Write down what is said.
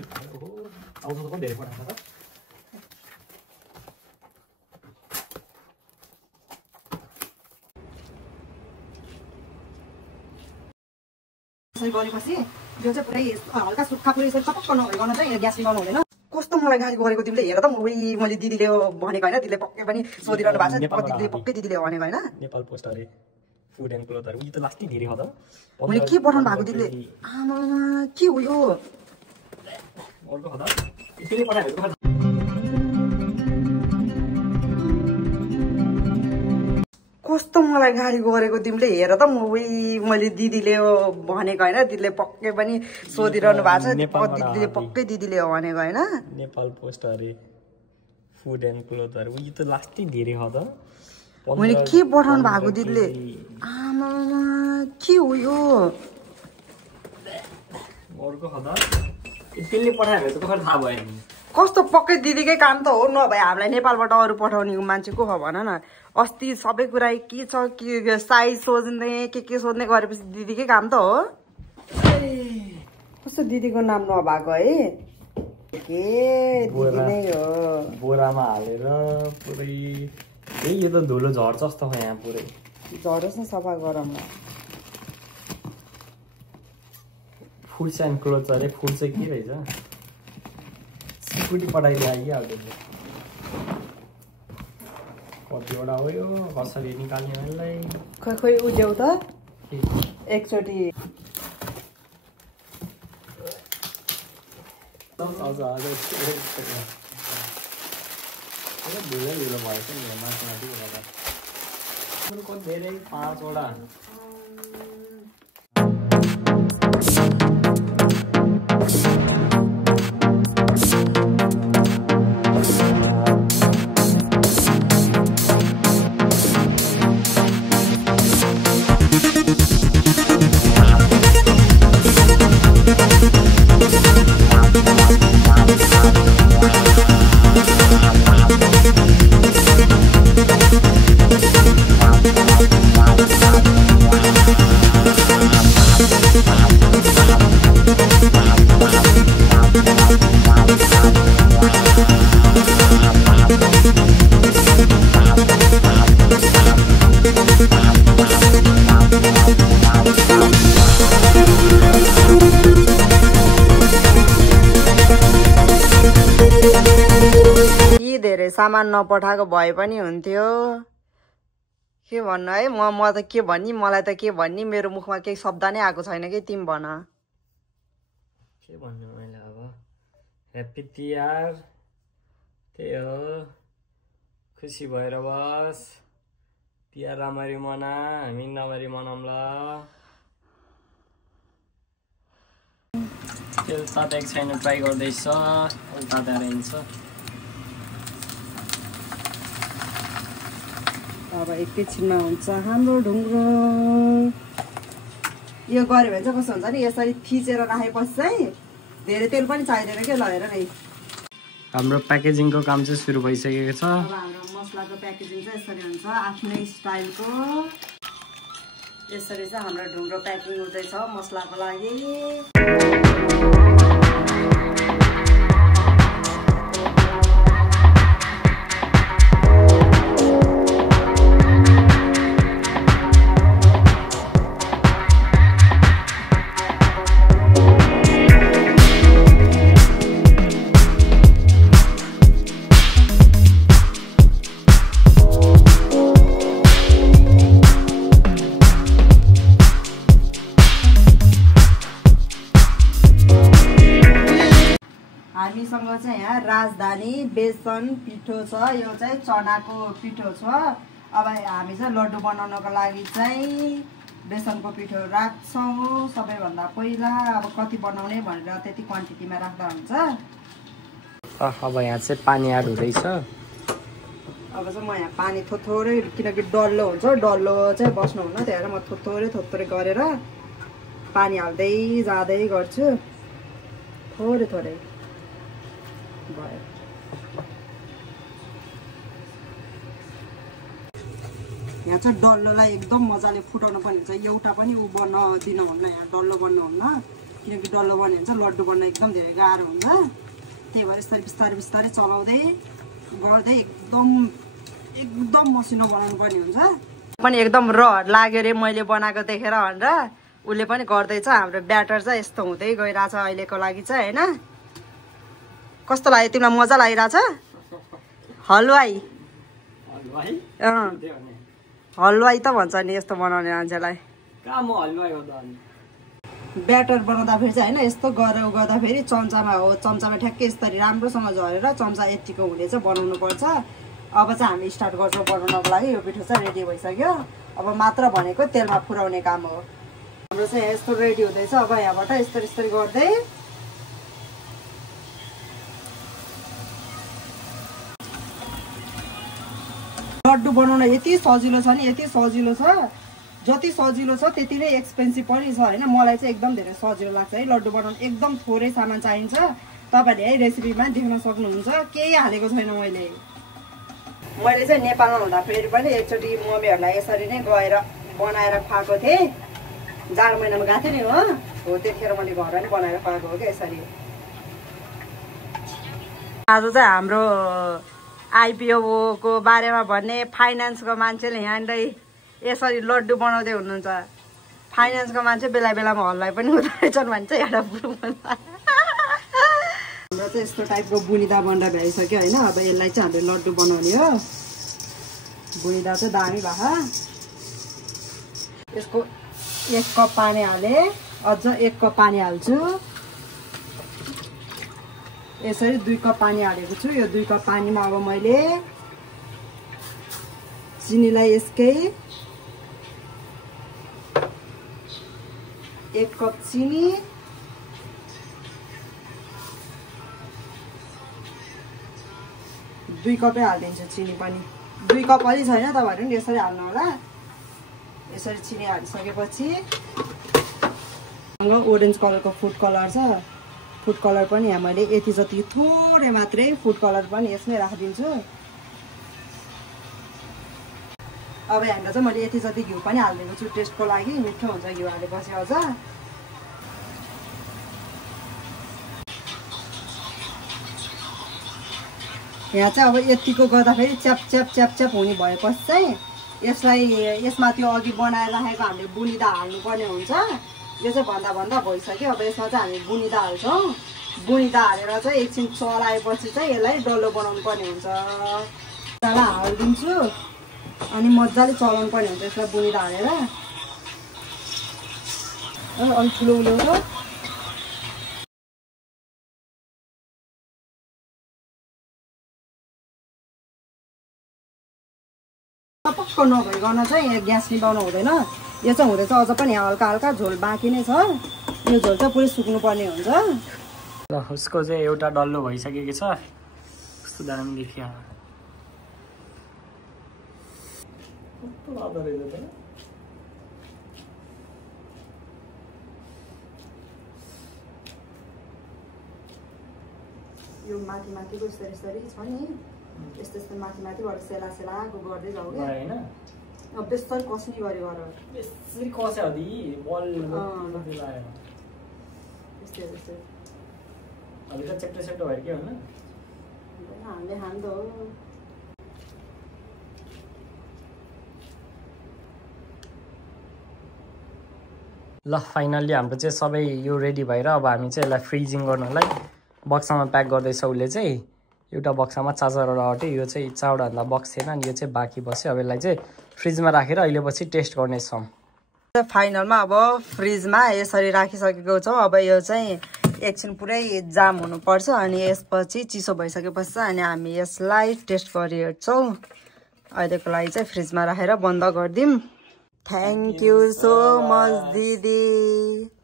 आउँछ त पनि धेरै पठाएको छ गरेपछि यो चाहिँ पुरै हल्का सुक्खा पुरै चपक्क नभइकन चाहिँ ग्यास निकाल्नु हुँदैन। कस्तो मलाई गाली गरेको तिमीले हेर त मैले दिदीले भनेको होइन, दिदीले पक्कै पनि सोधिरहनु भएको छ, पक्कै दिदीले भनेको होइन। नेपाल पोस्ट अरे फुड एन्ड क्लोथ अरे उयो त लास्टै धेरै हो त। मैले के पठाउनु भएको दिदीले? आमा के हो यो? अर्को हो त यसले पठाएको त। कस्तो मलाई गाली गरेको तिमीले हेर त मैले दिदीले भनेको होइन, दिदीले पक्कै पनि सोधिरहनु भएको छ, पक्कै दिदीले भनेको होइन। नेपाल पोस्ट अरे फुड एन्ड क्लोथ अरे उयो त लास्टै धेरै हो त। मैले के पठाउनु भएको दिदीले? आमा के हो यो? अर्को हो त त्यसले पठाएको त कसरी थाहा भयो नि? कस्तो पक्कै दिदीकै काम त हो, नभए हामीलाई नेपालबाट अरू पठाउने मान्छे को हो भन न। अस्ति सबै कुरा के छ के साइज सोध्ने के सोध्ने गरेपछि दिदीकै काम त हो। कस्तो दिदीको नाम नभएको है? के दिदी नै हो। बोरामा हालेर पुरै यो त धुलो झर्छ जस्तो हो यहाँ पुरै। झरोस् न सफा गरौँ न। फुड्स एन्ड क्लोथ अरे फुड चाहिँ के रहेछ? सिक्युरिटी पठाइदियो आइहाल्यो। कतिवटा हो यो? कसरी निकाल्ने यसलाई? खोइ उड्यौ त एकचोटि। धुलो भएछ नि माथि धेरै 5 वटा। धेरै सामान नपठाएको भए पनि हुन्थ्यो। के भन्नु है, म त के भन्ने, मलाई त के भन्ने, मेरो मुखमा केही शब्द नै आएको छैन कि। तिमी भन के भन्नु मैले अब। ह्याप्पी तिहार, त्यही हो, खुसी भएर बस। तिहार राम्ररी मना, हामी राम्ररी मनाउँला। तेल तातेको छैन, ट्राई गर्दैछ, तातेर हिँड्छ। अब एकैछिनमा हुन्छ हाम्रो ढुङ्ग्रो। यो गऱ्यो भने चाहिँ कस्तो हुन्छ नि, यसरी थिचेर राखेपछि चाहिँ धेरै तेल पनि चाहिँदैन के। लगेर नै हाम्रो प्याकेजिङको काम चाहिँ सुरु भइसकेको छ। अब हाम्रो मसलाको प्याकेजिङ चाहिँ यसरी हुन्छ, आफ्नै स्टाइलको। यसरी चाहिँ हाम्रो ढुङ्ग्रो प्याकिङ हुँदैछ मसलाको लागि। हामीसँग चाहिँ यहाँ राजधानी बेसन पिठो छ। यो चाहिँ चनाको पिठो छ। अब हामी चाहिँ लड्डु बनाउनको लागि चाहिँ बेसनको पिठो राख्छौँ सबैभन्दा पहिला। अब कति बनाउने भनेर त्यति क्वान्टिटीमा राख्दा हुन्छ। अब यहाँ चाहिँ पानी एड हुँदैछ। अब चाहिँ म यहाँ पानी थोरै, किनकि डल्लो हुन्छ, डल्लो चाहिँ बस्नुहुन्न, त्यही भएर म थोरै गरेर पानी हाल्दै जाँदै गर्छु। थोरै भयो। यहाँ चाहिँ डल्लोलाई एकदम मजाले फुटाउनु पर्ने हुन्छ। एउटा पनि उ बन्न दिनुहुन्न, यहाँ डल्लो बन्नुहुन्न। किनकि डल्लो बन्यो भने चाहिँ लड्डु बन्न एकदम धेरै गाह्रो हुन्छ। त्यही भएर यसरी बिस्तारै बिस्तारै चलाउँदै गर्दै एकदम मसिनो बनाउनु पर्ने हुन्छ। पनि एकदम रहर लाग्यो रे मैले बनाएको देखेर भनेर उसले पनि गर्दैछ। हाम्रो ब्याटर चाहिँ यस्तो हुँदै गइरहेछ अहिलेको लागि चाहिँ होइन। कस्तो लाग्यो तिमीलाई? मजा लागिरहेछ? हलवाई हलवाई त भन्छ नि यस्तो बनाउने मान्छेलाई। ब्याटर बनाउँदाखेरि चाहिँ होइन यस्तो गरेर गर्दाखेरि चम्चामा हो, चम्चामा ठ्याक्कै यसरी राम्रोसँग झरेर चम्चा यतिको हुने चाहिँ बनाउनु पर्छ। अब चाहिँ हामी स्टार्ट गर्छौँ बनाउनको लागि। यो पिठो चाहिँ रेडी भइसक्यो। अब मात्र भनेको तेलमा पुर्याउने काम हो। हाम्रो चाहिँ यस्तो रेडी हुँदैछ। अब यहाँबाट यस्तरी गर्दै लड्डु बनाउन यति सजिलो छ नि, यति सजिलो छ। जति सजिलो छ त्यति नै एक्सपेन्सिभ पनि छ होइन। मलाई चाहिँ एकदम धेरै सजिलो लाग्छ है लड्डु बनाउन। एकदम थोरै सामान चाहिन्छ। तपाईँहरूले है रेसिपीमा देख्न सक्नुहुन्छ, केही हालेको छैन मैले चाहिँ नेपालमा हुँदाखेरि पनि एकचोटि मम्मीहरूलाई यसरी नै गएर बनाएर खुवाएको थिएँ। जाडो महिनामा गएको थिएँ नि हो त्यतिखेर मैले घरमा नि बनाएर खुवाएको हो क्या यसरी। आज चाहिँ हाम्रो आइपिओको बारेमा भन्ने फाइनेन्सको मान्छेले यहाँनिर यसरी लड्डु बनाउँदै हुनुहुन्छ। फाइनेन्सको मान्छे बेला बेलामा हलवाई पनि हुँदो रहेछन् भन्छ एउटा बुढो। हाम्रो चाहिँ यस्तो टाइपको बुनिदा बन्दा भइसक्यो होइन। अब यसलाई चाहिँ हामीले लड्डु बनाउने हो। बुनिदा चाहिँ दामी भए यसको 1 कप पानी हाले, अझ 1 कप पानी हाल्छु। यसरी 2 कप पानी हालेको छु। यो 2 कप पानीमा अब मैले चिनीलाई यसकै 1 कप चिनी, दुई कपै हालिदिन्छु चिनी पनि। 2 कप अलि छैन, तपाईँहरू पनि यसरी हाल्नु होला। यसरी चिनी हालिसकेपछि ओरेन्ज कलरको फुड कलर छ। फुड कलर पनि यहाँ मैले यति जति थोरै मात्रै फुड कलर पनि यसमै राखिदिन्छु। अब यहाँनिर चाहिँ मैले यति जति घिउ पनि हालिदिएको छु टेस्टको लागि। मिठो हुन्छ घिउ हालेपछि अझ। यहाँ चाहिँ अब यतिको गर्दाखेरि च्याप हुने भएपछि चाहिँ यसमा त्यो अघि बनाएर राखेको हामीले बुनिदा हाल्नुपर्ने हुन्छ। यो चाहिँ भन्दा भइसक्यो। अब यसमा चाहिँ हामी बुनिदा हाल्छौँ। बुनिदा हालेर चाहिँ एकछिन चलाएपछि चाहिँ यसलाई डल्लो बनाउनु पर्ने हुन्छ। मजाले हालिदिन्छु अनि मजाले चलाउनु पर्ने हुन्छ यसलाई बुनिदा हालेर। अलिक ठुलो उल्यो पक्क नभइकन चाहिँ ग्यास निभाउनु हुँदैन। यो चाहिँ हुँदैछ अझ पनि हल्का हल्का झोल बाँकी नै छ। यो झोल चाहिँ पुरै सुक्नुपर्ने हुन्छ। ल उसको चाहिँ एउटा डल्लो भइसकेको छ। कस्तो दामी देखियो। यो माथिको यसरी छ नि, यस्तो माथिबाट सेलाको गर्दै जाऊ क्या हैन। अब बेस्तर कस्नी गरे गर यसरी कस्यो हदि बल लायो। यस्तै अब त चेप्टो भयो के हैन। हामीले हान्दो ल फाइनल्ली हाम्रो चाहिँ सबै यो रेडी भएर अब हामी चाहिँ यसलाई फ्रिजिङ गर्नलाई बक्सामा प्याक गर्दैछ। उसले चाहिँ एउटा बक्सामा 4-4वटा अट्यो। यो चाहिँ 4वटा भन्दा बक्स थिएन अनि यो चाहिँ बाँकी बस्यो। अब यसलाई चाहिँ फ्रिजमा राखेर अहिले पछि टेस्ट गर्नेछौँ। फाइनलमा अब फ्रिजमा यसरी राखिसकेको छौँ। अब यो चाहिँ एकछिन पुरै जाम हुनुपर्छ अनि यसपछि चिसो भइसकेपछि अनि हामी यसलाई टेस्ट गरिहेर्छौँ। अहिलेको लागि चाहिँ फ्रिजमा राखेर बन्द गरिदिउँ। थ्याङ्क यू सो मच दिदी।